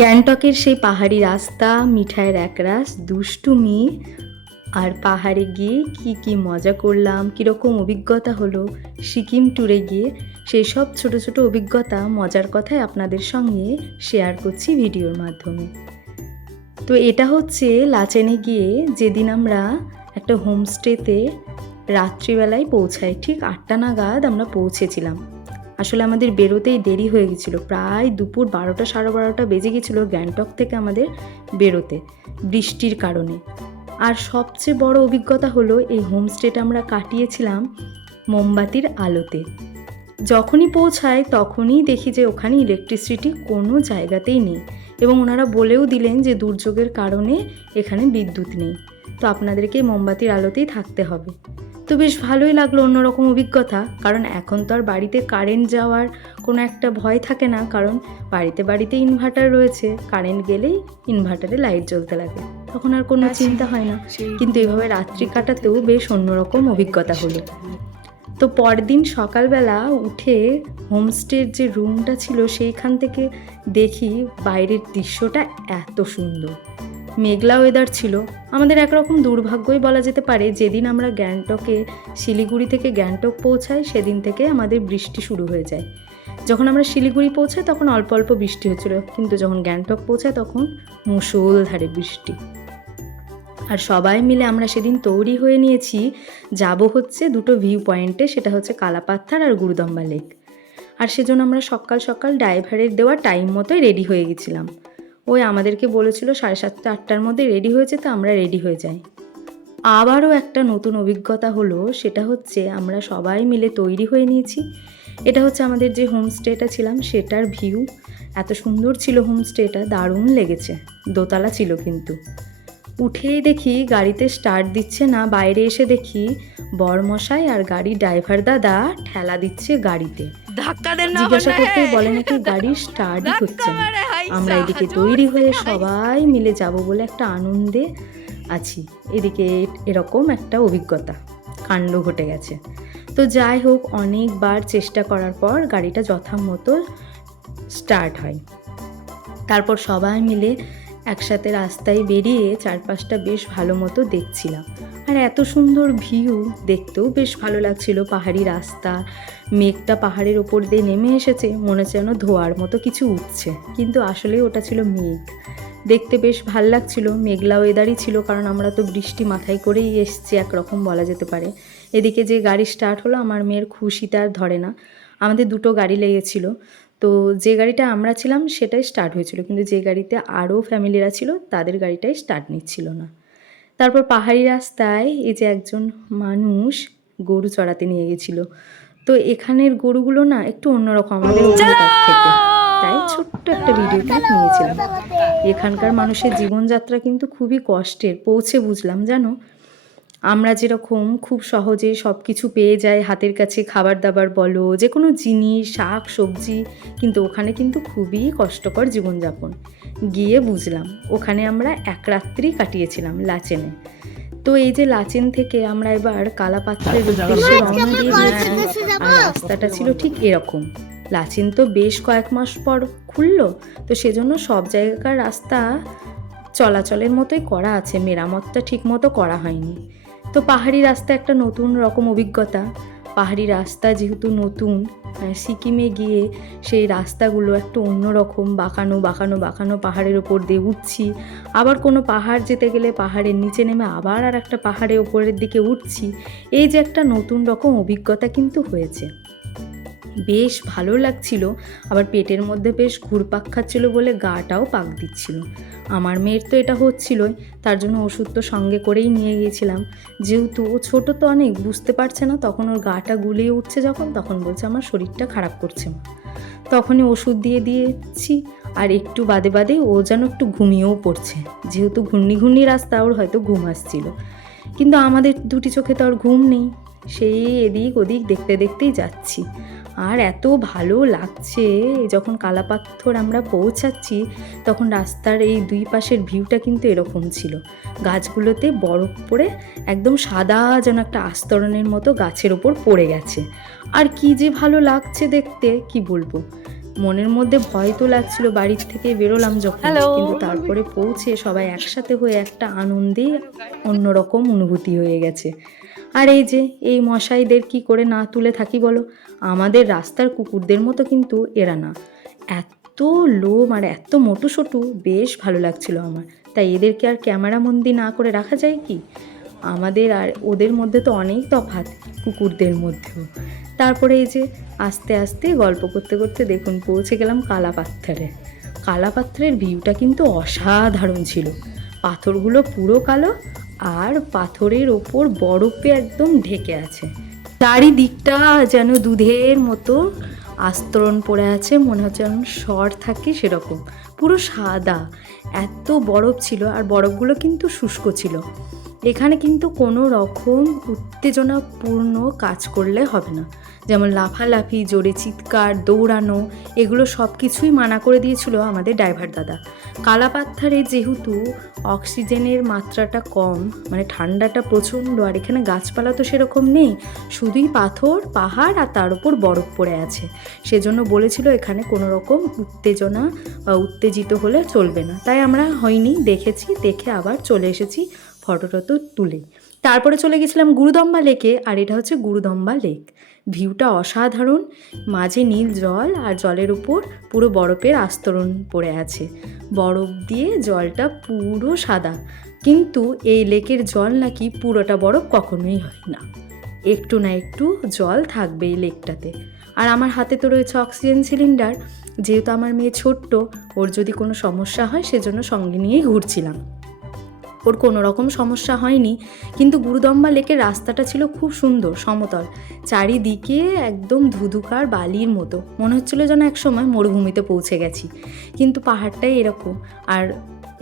গ্যাংটকের সেই পাহাড়ি রাস্তা, মিঠাইয়ের একরাশ, দুষ্টুমি, আর পাহাড়ে গিয়ে কি মজা করলাম, কীরকম অভিজ্ঞতা হলো সিকিম ট্যুরে গিয়ে, সেই সব ছোটো ছোটো অভিজ্ঞতা, মজার কথাই আপনাদের সঙ্গে শেয়ার করছি ভিডিওর মাধ্যমে। তো এটা হচ্ছে লাচেনে গিয়ে যেদিন আমরা একটা হোমস্টেতে রাত্রিবেলায় পৌঁছাই, ঠিক 8টা নাগাদ আমরা পৌঁছেছিলাম। আসলে আমাদের বেরোতেই দেরি হয়ে গেছিলো, প্রায় দুপুর 12টা 12:30 বেজে গেছিলো গ্যাংটক থেকে আমাদের বেরোতে, বৃষ্টির কারণে। আর সবচেয়ে বড় অভিজ্ঞতা হলো এই হোমস্টেটা আমরা কাটিয়েছিলাম মোমবাতির আলোতে। যখনই পৌঁছাই তখনই দেখি যে ওখানে ইলেকট্রিসিটি কোনো জায়গাতেই নেই, এবং ওনারা বলেও দিলেন যে দুর্যোগের কারণে এখানে বিদ্যুৎ নেই, তো আপনাদেরকে মোমবাতির আলোতেই থাকতে হবে। তো বেশ ভালোই লাগলো, অন্যরকম অভিজ্ঞতা। কারণ এখন তো আর বাড়িতে কারেন্ট যাওয়ার কোনো একটা ভয় থাকে না, কারণ বাড়িতে ইনভার্টার রয়েছে, কারেন্ট গেলেই ইনভার্টারে লাইট জ্বলতে লাগে, তখন আর কোনো চিন্তা হয় না। কিন্তু এভাবে রাত্রি কাটাতেও বেশ অন্যরকম অভিজ্ঞতা হলো। তো পরদিন সকালবেলা উঠে হোমস্টের যে রুমটা ছিল সেইখান থেকে দেখি বাইরের দৃশ্যটা এত সুন্দর। মেঘলা ওয়েদার ছিল, আমাদের একরকম দুর্ভাগ্যই বলা যেতে পারে। যেদিন আমরা গ্যাংটকে শিলিগুড়ি থেকে গ্যাংটক পৌঁছাই সেদিন থেকে আমাদের বৃষ্টি শুরু হয়ে যায়। যখন আমরা শিলিগুড়ি পৌঁছাই তখন অল্প অল্প বৃষ্টি হচ্ছিল, কিন্তু যখন গ্যাংটক পৌঁছায় তখন মুষলধারে বৃষ্টি। আর সবাই মিলে আমরা সেদিন তৈরি হয়ে নিয়েছি, যাব হচ্ছে দুটো ভিউ পয়েন্টে, সেটা হচ্ছে কালাপাত্থার আর গুরুদম্বা লেক। আর সেজন্য আমরা সকাল সকাল ড্রাইভারের দেওয়া টাইম মতোই রেডি হয়ে গেছিলাম। ওই আমাদেরকে বলেছিল 7:30 8টার মধ্যে রেডি হয়েছে, তো আমরা রেডি হয়ে যাই। আবারও একটা নতুন অভিজ্ঞতা হলো, সেটা হচ্ছে আমরা সবাই মিলে তৈরি হয়ে নিয়েছি। এটা হচ্ছে আমাদের যে হোমস্টেটা ছিলাম সেটার ভিউ। এত সুন্দর ছিল হোমস্টেটা, দারুণ লেগেছে। দোতলা ছিল, কিন্তু উঠেই দেখি গাড়িতে স্টার্ট দিচ্ছে না। বাইরে এসে দেখি বরমশাই আর গাড়ির ড্রাইভার দাদা ঠেলা দিচ্ছে গাড়িতে। জিজ্ঞাসা করতেই বলে নাকি গাড়ি স্টার্টই হচ্ছে না। আমরা এদিকে তৈরি হয়ে সবাই মিলে যাব বলে একটা আনন্দে আছি, এদিকে এরকম একটা অভিজ্ঞতা কাণ্ড ঘটে গেছে। তো যাই হোক, অনেকবার চেষ্টা করার পর গাড়িটা যথামতো স্টার্ট হয়। তারপর সবাই মিলে একসাথে রাস্তায় বেরিয়ে চারপাশটা বেশ ভালো মতো দেখছিলাম। আর এত সুন্দর ভিউ, দেখতেও বেশ ভালো লাগছিল। পাহাড়ি রাস্তা, মেঘটা পাহাড়ের ওপর দিয়ে নেমে এসেছে, মনে হচ্ছে যেন ধোয়ার মতো কিছু উঠছে, কিন্তু আসলে ওটা ছিল মেঘ। দেখতে বেশ ভাল লাগছিল, মেঘলা ওয়েদারই ছিল, কারণ আমরা তো বৃষ্টি মাথায় করেই এসছি একরকম বলা যেতে পারে। এদিকে যে গাড়ি স্টার্ট হলো, আমার মেয়ের খুশিতে আর ধরে না। আমাদের দুটো গাড়ি লেগেছিল, তো যে গাড়িটা আমরা ছিলাম সেটাই স্টার্ট হয়েছিল, কিন্তু যে গাড়িতে আরও ফ্যামিলিরা ছিল তাদের গাড়িটাই স্টার্ট নিচ্ছিল না। তারপর পাহাড়ি রাস্তায় এই যে একজন মানুষ গরু চড়াতে নিয়ে গেছিল। তো এখানের গরুগুলো না একটু অন্যরকম আমাদের এখানকার থেকে, তাই ছোট্ট একটা ভিডিও ক্লিপ নিয়েছিলাম। এখানকার মানুষের জীবনযাত্রা কিন্তু খুবই কষ্টের, পৌঁছে বুঝলাম। জানো, আমরা যেরকম খুব সহজে সব কিছু পেয়ে যাই হাতের কাছে, খাবার দাবার বলো, যে কোনো জিনিস, শাক সবজি, কিন্তু ওখানে কিন্তু খুবই কষ্টকর জীবনযাপন। গিয়ে বুঝলাম, ওখানে আমরা এক রাত্রি কাটিয়েছিলাম লাচেনে। তো এই যে লাচেন থেকে আমরা এবার কালাপাত্রের উদ্দেশ্যে রওনা দিয়ে দিয়েছি, আর রাস্তাটা ছিল ঠিক এরকম। লাচেন তো বেশ কয়েক মাস পর খুললো, তো সেজন্য সব জায়গাকার রাস্তা চলাচলের মতোই করা আছে, মেরামতটা ঠিক মতো করা হয়নি। তো পাহাড়ি রাস্তা একটা নতুন রকম অভিজ্ঞতা। পাহাড়ি রাস্তা যেহেতু নতুন, সিকিমে গিয়ে সেই রাস্তাগুলো একটু অন্যরকম, বাঁকানো বাঁকানো বাঁকানো পাহাড়ের ওপর দিয়ে উঠছি, আবার কোনো পাহাড় যেতে গেলে পাহাড়ের নিচে নেমে আবার আর একটা পাহাড়ের ওপরের দিকে উঠছি। এই যে একটা নতুন রকম অভিজ্ঞতা কিন্তু হয়েছে, বেশ ভালো লাগছিল। আবার পেটের মধ্যে বেশ ঘুরপাক খাচ্ছিল বলে গাটাও পাক দিচ্ছিল। আমার মেয়ের তো এটা হচ্ছিলই, তার জন্য ওষুধ তো সঙ্গে করেই নিয়ে গিয়েছিলাম। যেহেতু ও ছোটো তো অনেক, বুঝতে পারছে না, তখন ওর গাটা গুলিয়ে উঠছে যখন, তখন বলছে আমার শরীরটা খারাপ করছে মা। তখনই ওষুধ দিয়ে দিয়েছি, আর একটু বাদে বাদে ও যেন একটু ঘুমিয়েও পড়ছে। যেহেতু ঘূর্ণি রাস্তা, ওর হয়তো ঘুম আসছিল, কিন্তু আমাদের দুটি চোখে তো আর ঘুম নেই, সেই এদিক ওদিক দেখতে দেখতেই যাচ্ছি। আর এত ভালো লাগছে, যখন কালাপাথর আমরা পৌঁছাচ্ছি তখন রাস্তার এই দুই পাশের ভিউটা কিন্তু এরকম ছিল। গাছগুলোতে বরফ পড়ে একদম সাদা যেন একটা আস্তরণের মতো গাছের ওপর পড়ে গেছে। আর কি যে ভালো লাগছে দেখতে, কি বলবো। মনের মধ্যে ভয় তো লাগছিল, বাড়ির থেকে বেরোলাম যখন, হ্যালো। কিন্তু তারপরে পৌঁছে সবাই একসাথে হয়ে একটা আনন্দে অন্যরকম অনুভূতি হয়ে গেছে। আর এই যে এই মশাইদের কি করে না তুলে থাকি বলো, আমাদের রাস্তার কুকুরদের মতো কিন্তু এরা না, এত লোম আর এত মোটুসোটু, বেশ ভালো লাগছিল আমার। তাই এদেরকে আর ক্যামেরাবন্দি না করে রাখা যায় কি? আমাদের আর ওদের মধ্যে তো অনেক তফাৎ, কুকুরদের মধ্যেও। তারপরে এই যে আস্তে আস্তে গল্প করতে করতে দেখুন পৌঁছে গেলাম কালাপাথরে। কালাপাথরের ভিউটা কিন্তু অসাধারণ ছিল। পাথরগুলো পুরো কালো, আর পাথরের ওপর বরফে একদম ঢেকে আছে। চারিদিকটা যেন দুধের মতো আস্তরণ পড়ে আছে, মনে হচ্ছে যেন সর থাকে সেরকম, পুরো সাদা। এত বরফ ছিল, আর বরফগুলো কিন্তু শুষ্ক ছিল। এখানে কিন্তু কোনো রকম উত্তেজনাপূর্ণ কাজ করলে হবে না, যেমন লাফালাফি, জোরে চিৎকার, দৌড়ানো, এগুলো সব কিছুই মানা করে দিয়েছিল আমাদের ড্রাইভার দাদা। কালাপাথরে যেহেতু অক্সিজেনের মাত্রাটা কম, মানে ঠান্ডাটা প্রচণ্ড, আর এখানে গাছপালা তো সেরকম নেই, শুধুই পাথর, পাহাড়, আর তার উপর বরফ পড়ে আছে। সেজন্য বলেছিল এখানে কোনো রকম উত্তেজনা বা উত্তেজিত হলে চলবে না। তাই আমরা হয়নি, দেখেছি, দেখে আবার চলে এসেছি ফটো টটো তুলে। তারপরে চলে গেছিলাম গুরুদম্বা লেকে, আর এটা হচ্ছে গুরুদম্বা লেক। ভিউটা অসাধারণ, মাঝে নীল জল, আর জলের উপর পুরো বরফের আস্তরণ পড়ে আছে। বরফ দিয়ে জলটা পুরো সাদা, কিন্তু এই লেকের জল নাকি পুরোটা বরফ কখনোই হয় না, একটু না একটু জল থাকবে এই লেকটাতে। আর আমার হাতে তো রয়েছে অক্সিজেন সিলিন্ডার, যেহেতু আমার মেয়ে ছোট্ট, ওর যদি কোনো সমস্যা হয় সেজন্য সঙ্গে নিয়েই ঘুরছিলাম। ওর কোনো রকম সমস্যা হয়নি, কিন্তু গুরুদম্বা লেকের রাস্তাটা ছিল খুব সুন্দর, সমতল, চারিদিকে একদম ধুধুকার বালির মতো, মনে হচ্ছিলো যেন একসময় মরুভূমিতে পৌঁছে গেছি, কিন্তু পাহাড়টাই এরকম, আর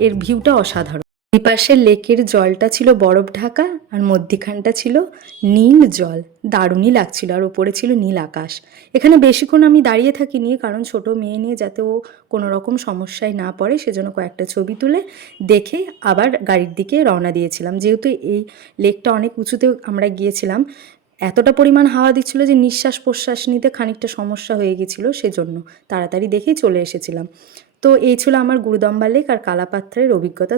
এর ভিউটা অসাধারণ। এই পাশের লেকের জলটা ছিল বরফ ঢাকা, আর মধ্যিখানটা ছিল নীল জল, দারুণই লাগছিল, আর ওপরে ছিল নীল আকাশ। এখানে বেশিক্ষণ আমি দাঁড়িয়ে থাকিনি, কারণ ছোট মেয়ে নিয়ে যাতে ও কোনো রকম সমস্যায় না পড়ে, সেজন্য কয়েকটা ছবি তুলে দেখে আবার গাড়ির দিকে রওনা দিয়েছিলাম। যেহেতু এই লেকটা অনেক উঁচুতে আমরা গিয়েছিলাম, এতটা পরিমাণ হাওয়া দিচ্ছিল যে নিঃশ্বাস প্রশ্বাস নিতে খানিকটা সমস্যা হয়ে গেছিলো, সেজন্য তাড়াতাড়ি দেখেই চলে এসেছিলাম। তো এই ছিল আমার গুরুদম্বা লেক আর কালাপাথরের অভিজ্ঞতা।